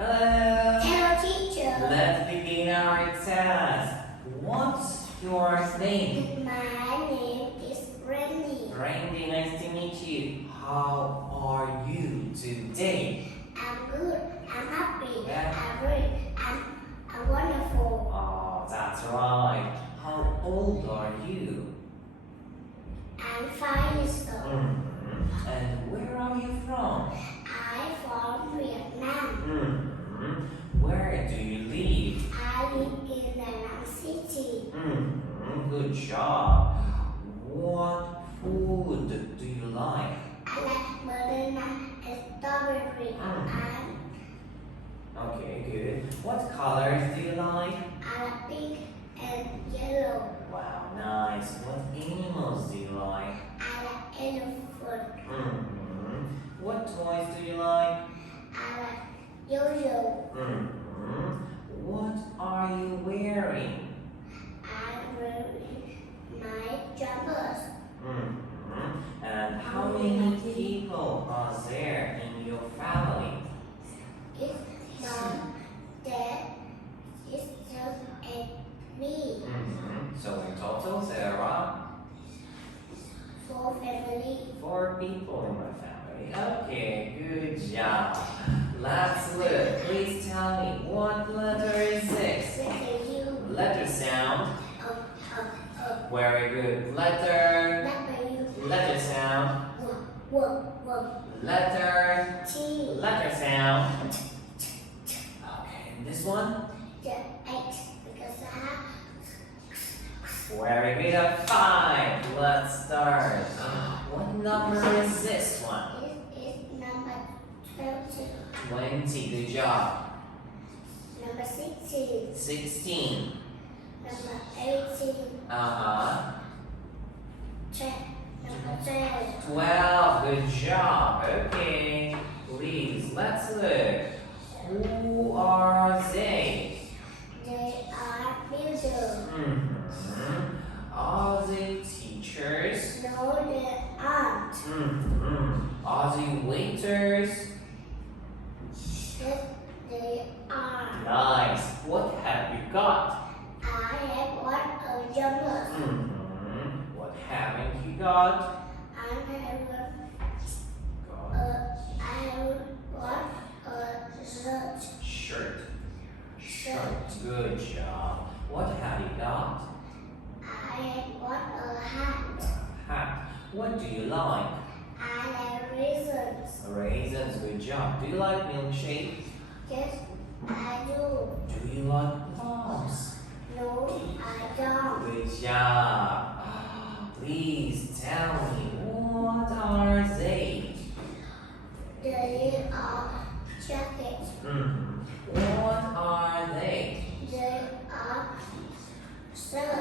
Hello. Hello, teacher. Let's begin our test. What's your name? My name is Randy. Randy, nice to meet you. How are you today? I'm good. I'm happy. Yeah. I'm great. I'm wonderful. Oh, that's right. How old are you? I'm 5 years old. And where are you from? I'm from Vietnam. Where do you live? I live in Da Nang City. Good job. What food do you like? I like banana and strawberry. Okay, good. What colors do you like? I like pink and yellow. Wow, nice. What animals do you like? I like elephant. What toys do you like? I like yo-yo. What are you wearing? I'm wearing my jumpers. And how many people are there in your family? It's mom, dad, sister, and me. So in total, there are 4 family. 4 people in my family. Okay, good job. Let's look. Please tell me, what letter is this? Letter U. Letter sound. Very good. Letter. Letter U. Letter sound. W. Letter. T. Letter sound. Okay, and this one? The 8. Because I have Very good. A 5. Let's start. What number is this one? it is number 20. 20. Good job. Number 16. 16. Number 18. Number 12. 12. Good job. Okay. Please, let's look. Who are they? They are builders. Are they teachers? No, they aren't. Are they waiters? Yes, they are. Nice. What have you got? I have one of jumpers. What haven't you got? I have one shirt. Shirt. Good job. What have you got? I have one hat. Hat. What do you like? I have raisins. Raisins. Good job. Do you like milkshake? Yes, I do. Do you like plums? No, I don't. Good job. Please tell me, what are they? They are jackets. What are they? They are shirts.